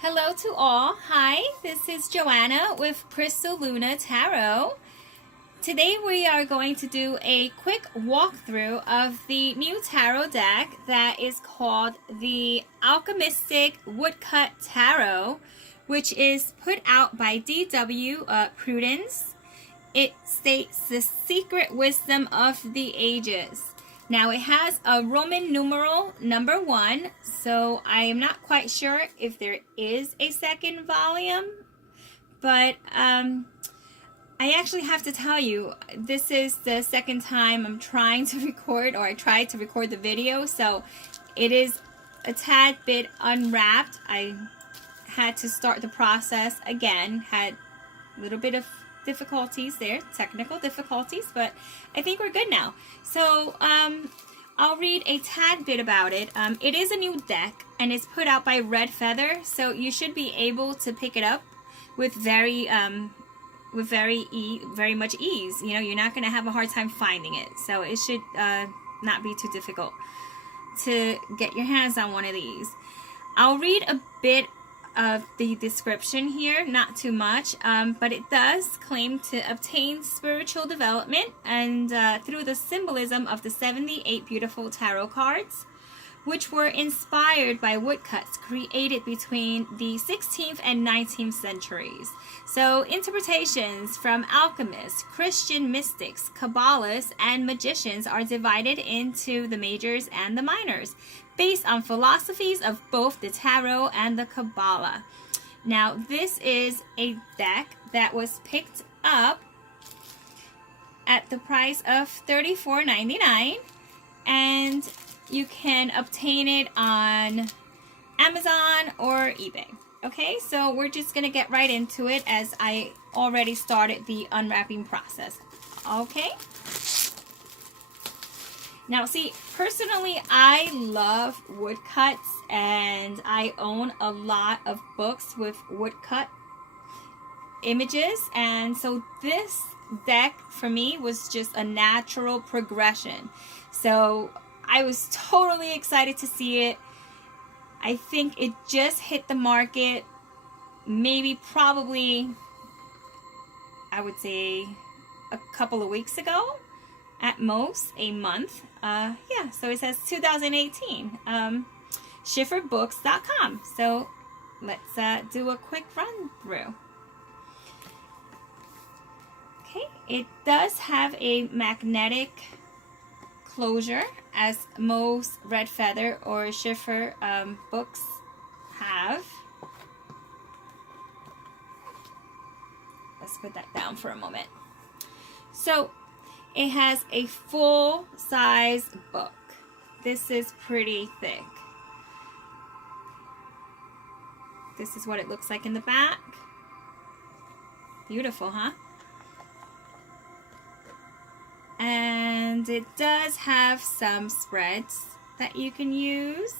Hello to all. Hi, this is Joanna with Crystal Luna Tarot. Today we are going to do a quick walkthrough of the new tarot deck that is called the Alchemystic Woodcut Tarot, which is put out by D.W. Prudence. It states the secret wisdom of the ages. Now it has a Roman numeral number 1, so I am not quite sure if there is a second volume, but I actually have to tell you, this is the second time I'm trying to record, or I tried to record the video, so it is a tad bit unwrapped. I had to start the process again, had a little bit of difficulties there, technical difficulties, but I think we're good now. So I'll read a tad bit about it. It is a new deck and it's put out by Red Feather, so you should be able to pick it up with very much ease. You know, you're not going to have a hard time finding it, so it should not be too difficult to get your hands on one of these. I'll read a bit of the description here, not too much, but it does claim to obtain spiritual development and through the symbolism of the 78 beautiful tarot cards, which were inspired by woodcuts created between the 16th and 19th centuries. So interpretations from alchemists, Christian mystics, Kabbalists, and magicians are divided into the majors and the minors, based on philosophies of both the tarot and the Kabbalah. Now, this is a deck that was picked up at the price of $34.99, and you can obtain it on Amazon or eBay. Okay, so we're just gonna get right into it as I already started the unwrapping process. Okay. Now, see, personally, I love woodcuts, and I own a lot of books with woodcut images, and so this deck for me was just a natural progression. So I was totally excited to see it. I think it just hit the market probably, I would say a couple of weeks ago. At most a month. Yeah, so it says 2018. Schifferbooks.com. So let's do a quick run through. Okay, it does have a magnetic closure, as most Red Feather or Schiffer books have. Let's put that down for a moment. So it has a full-size book. This is pretty thick. This is what it looks like in the back. Beautiful, huh? And it does have some spreads that you can use,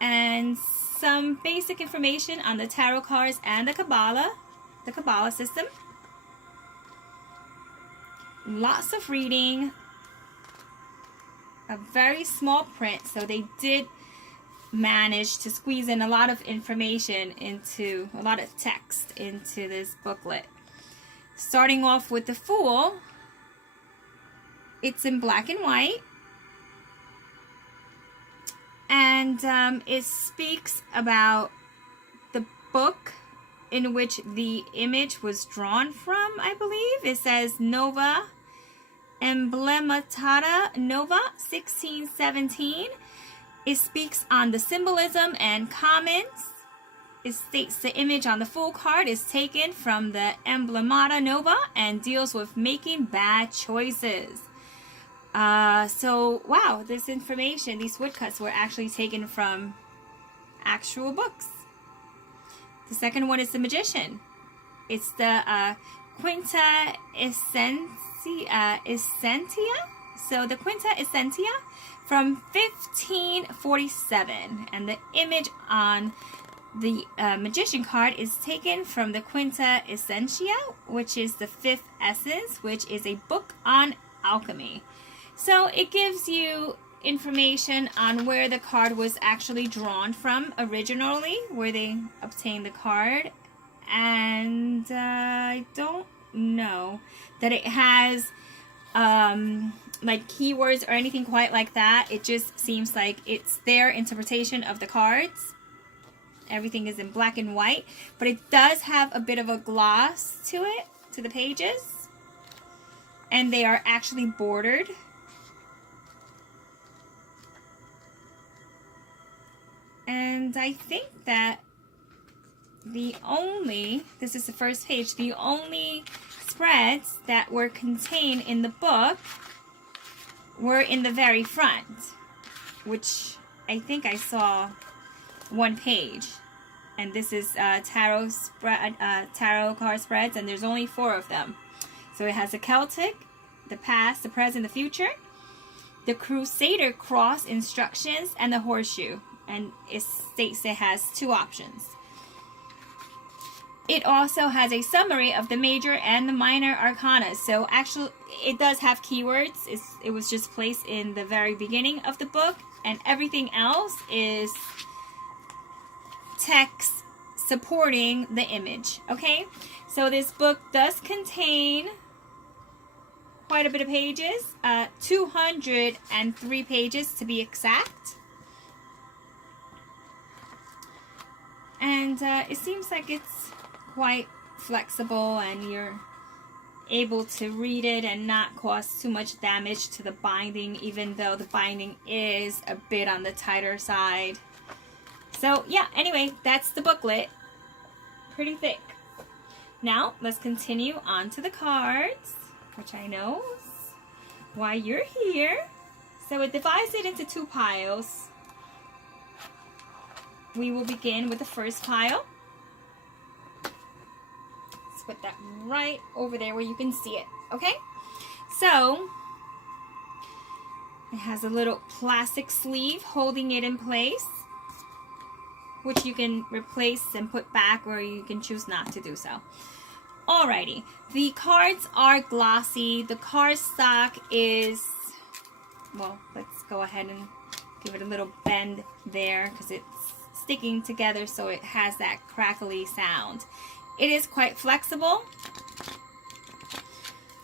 and some basic information on the tarot cards and the Kabbalah system. Lots of reading, a very small print, so they did manage to squeeze in a lot of information into, a lot of text into this booklet. Starting off with the Fool, it's in black and white, and it speaks about the book in which the image was drawn from, I believe. It says Nova Emblematata Nova 1617. It speaks on the symbolism and comments. It states the image on the Fool card is taken from the Emblemata Nova and deals with making bad choices. So, wow, this information, these woodcuts were actually taken from actual books. The second one is the Magician. It's the Quinta Essentia. So the Quinta Essentia from 1547. And the image on the Magician card is taken from the Quinta Essentia, which is the 5th essence, which is a book on alchemy. So it gives you information on where the card was actually drawn from originally, where they obtained the card. And I don't know that it has like keywords or anything quite like that. It just seems like it's their interpretation of the cards. Everything is in black and white, but it does have a bit of a gloss to it, to the pages. And they are actually bordered. And I think that this is the first page, the only spreads that were contained in the book were in the very front, which I think I saw one page. And this is tarot card spreads, and there's only 4 of them. So it has the Celtic, the past, the present, the future, the Crusader cross instructions, and the horseshoe. And it states it has 2 options. It also has a summary of the major and the minor arcana. So actually, it does have keywords. It was just placed in the very beginning of the book, and everything else is text supporting the image. Okay, so this book does contain quite a bit of pages, 203 pages to be exact. And it seems like it's quite flexible, and you're able to read it and not cause too much damage to the binding, even though the binding is a bit on the tighter side. So yeah, anyway, that's the booklet. Pretty thick. Now let's continue on to the cards, which I know is why you're here. So it divides it into 2 piles. We will begin with the first pile. Let's put that right over there where you can see it. Okay? So it has a little plastic sleeve holding it in place, which you can replace and put back, or you can choose not to do so. Alrighty, the cards are glossy. The cardstock is, well, let's go ahead and give it a little bend there because it's sticking together, so it has that crackly sound. It is quite flexible.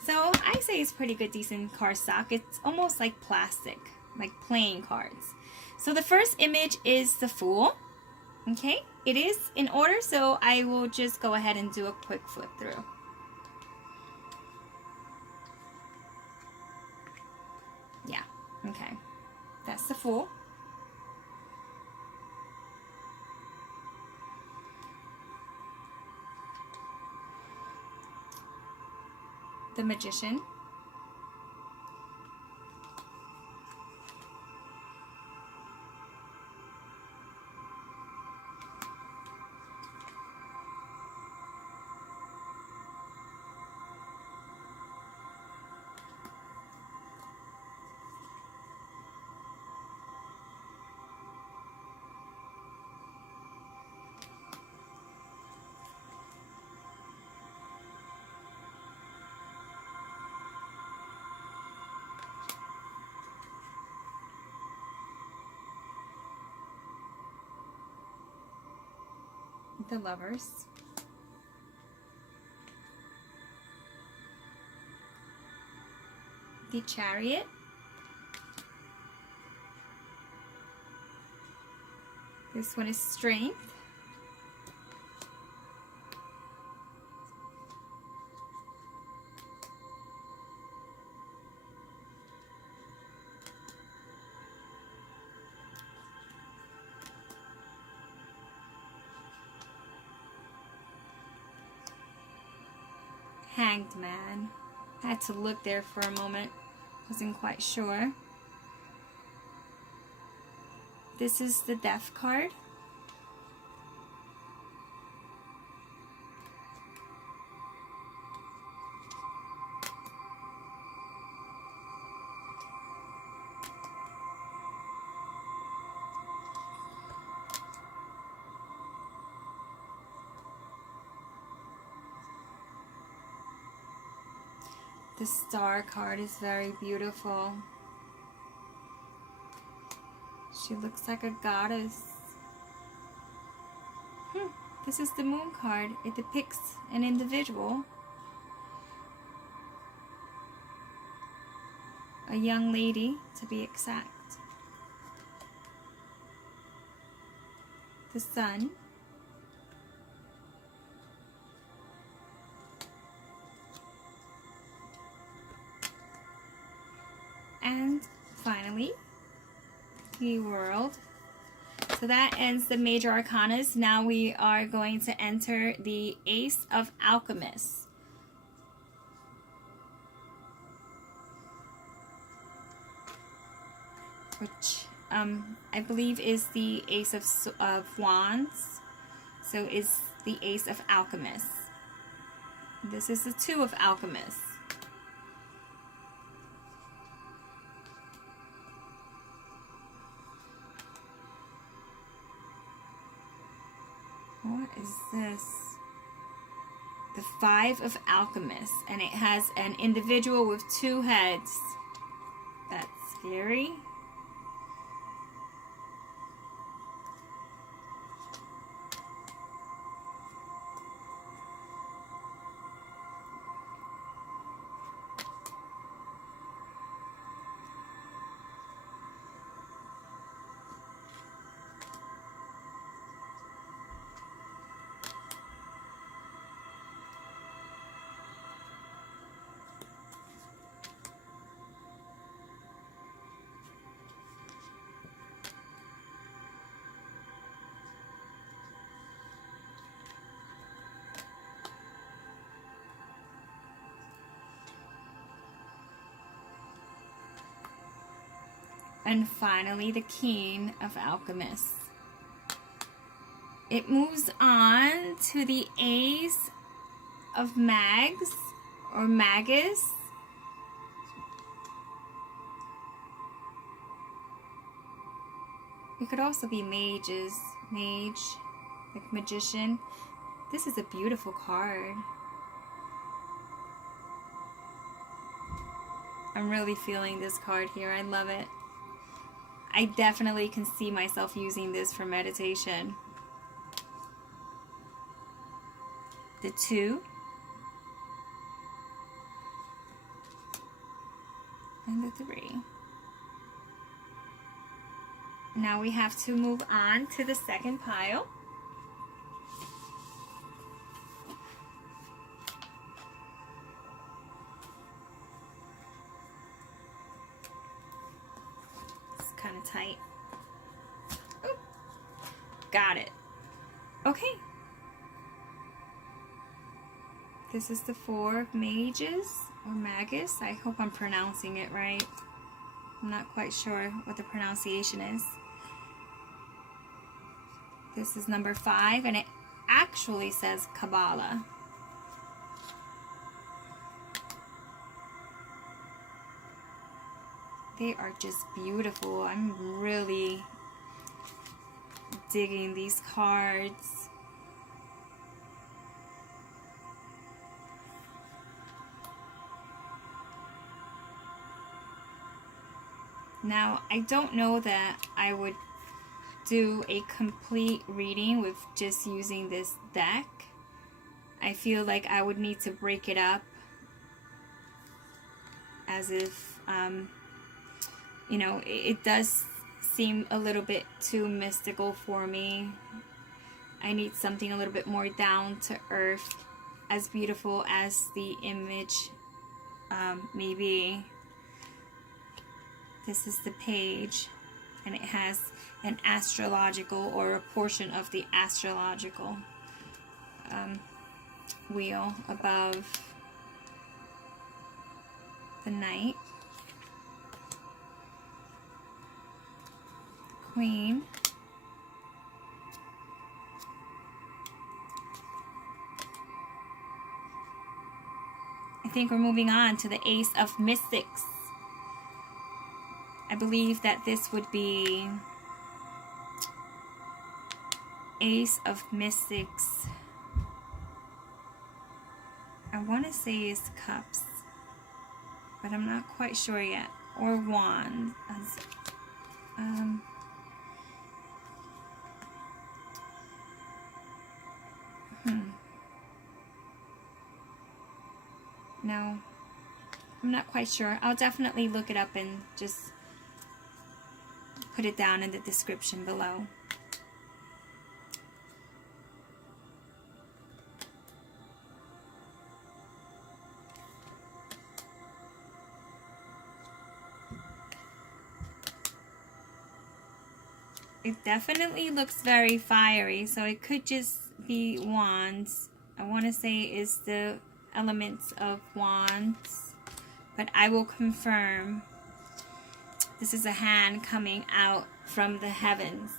So I say it's pretty good, decent cardstock. It's almost like plastic, like playing cards. So the first image is the Fool. Okay, it is in order, so I will just go ahead and do a quick flip through. Yeah, okay. That's the Fool. The Magician. The Lovers. The Chariot. This one is Strength. Hanged Man. I had to look there for a moment. Wasn't quite sure. This is the Death card. The Star card is very beautiful. She looks like a goddess. This is the Moon card. It depicts an individual. A young lady, to be exact. The Sun. And finally, the World. So that ends the major arcanas. Now we are going to enter the Ace of Alchemists. Which I believe is the Ace of Wands. So is the Ace of Alchemists. This is the Two of Alchemists. What is this? The Five of Alchemists, and it has an individual with two heads. That's scary. And finally, the King of Alchemists. It moves on to the Ace of Mags or Magus. It could also be mages, mage, like magician. This is a beautiful card. I'm really feeling this card here. I love it. I definitely can see myself using this for meditation. The Two. And the Three. Now we have to move on to the second pile. Kind of tight. Oop. Got it. Okay. This is the Four of Mages or Magus. I hope I'm pronouncing it right. I'm not quite sure what the pronunciation is. This is number 5, and it actually says Kabbalah. They are just beautiful. I'm really digging these cards. Now, I don't know that I would do a complete reading with just using this deck. I feel like I would need to break it up as if you know, it does seem a little bit too mystical for me. I need something a little bit more down to earth, as beautiful as the image may be. This is the page, and it has an astrological, or a portion of the astrological wheel above the Knight. Queen. I think we're moving on to the Ace of Mystics. I believe that this would be Ace of Mystics. I want to say is Cups, but I'm not quite sure yet. Or Wands. No, I'm not quite sure. I'll definitely look it up and just put it down in the description below. It definitely looks very fiery, so it could just be wands. I want to say is the elements of wands, but I will confirm. This is a hand coming out from the heavens.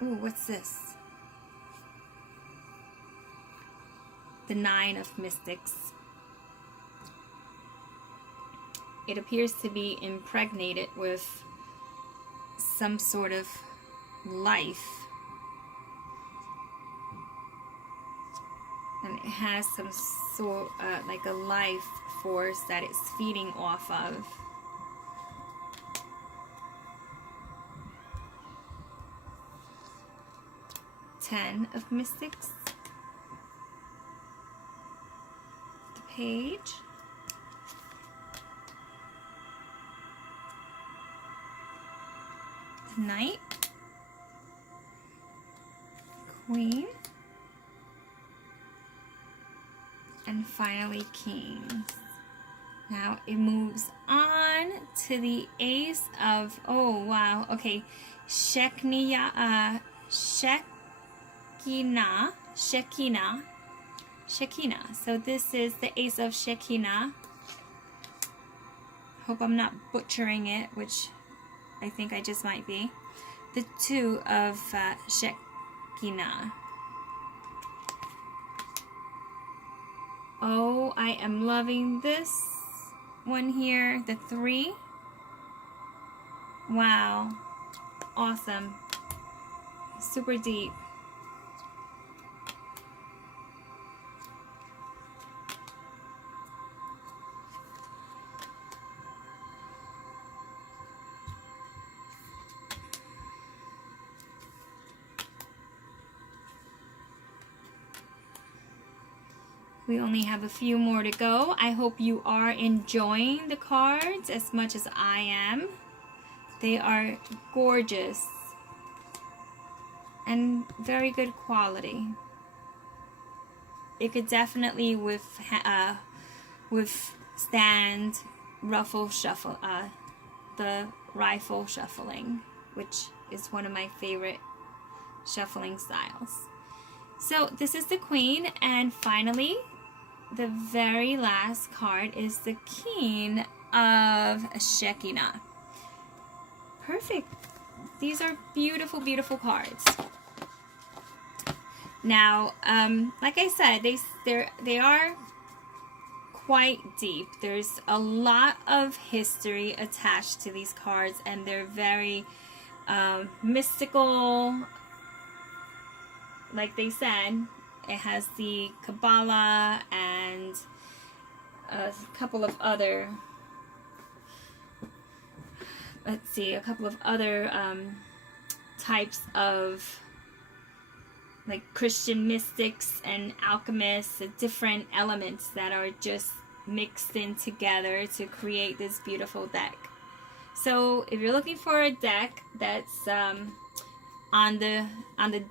Ooh, what's this? The Nine of Mystics. It appears to be impregnated with some sort of life. And it has some sort like a life force that it's feeding off of. Ten of Mystics. The Page. The Knight. Queen. And finally Kings. Now it moves on to the Ace of, oh wow, okay, Shekinah. So this is the Ace of Shekinah. Hope I'm not butchering it, which I think I just might be. The Two of Shekinah. Oh, I am loving this one here. The Three. Wow. Awesome. Super deep. We only have a few more to go. I hope you are enjoying the cards as much as I am. They are gorgeous and very good quality. It could definitely withstand ruffle shuffle, the rifle shuffling, which is one of my favorite shuffling styles. So this is the Queen, and finally the very last card is the King of Shekinah. Perfect. These are beautiful, beautiful cards. Now, like I said, they are quite deep. There's a lot of history attached to these cards, and they're very mystical. Like they said, it has the Kabbalah and a couple of other, types of like Christian mystics and alchemists, the different elements that are just mixed in together to create this beautiful deck. So if you're looking for a deck that's on the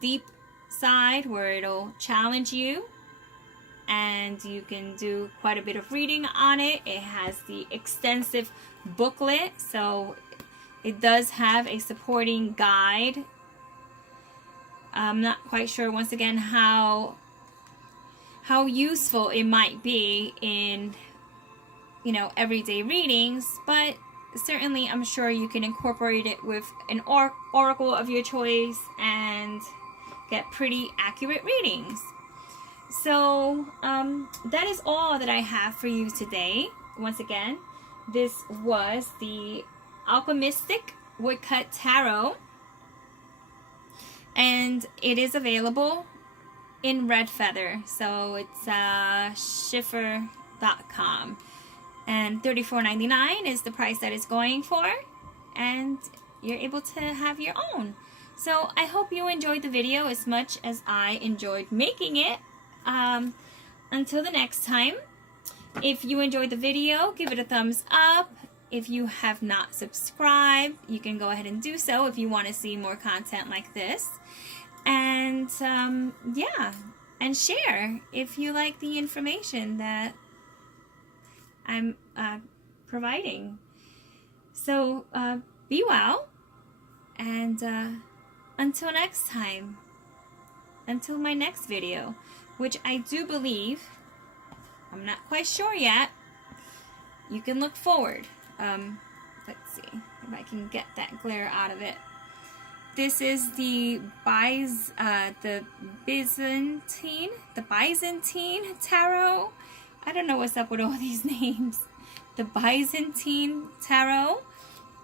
deep side, where it'll challenge you and you can do quite a bit of reading on it, it has the extensive booklet, so it does have a supporting guide. I'm not quite sure, once again, how useful it might be in, everyday readings, but certainly I'm sure you can incorporate it with an oracle of your choice and get pretty accurate readings. So that is all that I have for you today. Once again, this was the Alchemystic Woodcut Tarot, and it is available in red feather, so it's schiffer.com, and $34.99 is the price that it's going for, and you're able to have your own. So I hope you enjoyed the video as much as I enjoyed making it. Until the next time, if you enjoyed the video, give it a thumbs up. If you have not subscribed, you can go ahead and do so if you want to see more content like this. And yeah, and share if you like the information that I'm providing. So be well, and until next time, until my next video, which I do believe, I'm not quite sure yet, you can look forward. Let's see if I can get that glare out of it. This is the Byzantine Tarot. I don't know what's up with all these names. The Byzantine Tarot.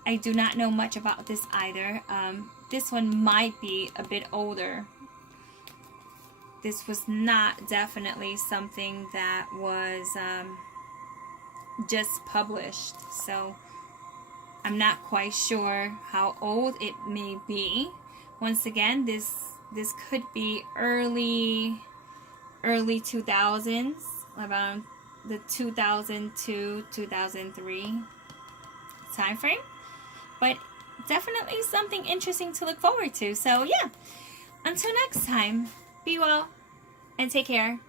I do not know much about this either. This one might be a bit older. This was not definitely something that was just published, so I'm not quite sure how old it may be. Once again, this could be early 2000s, around the 2002 2003 time frame, but definitely something interesting to look forward to. So yeah, until next time, be well and take care.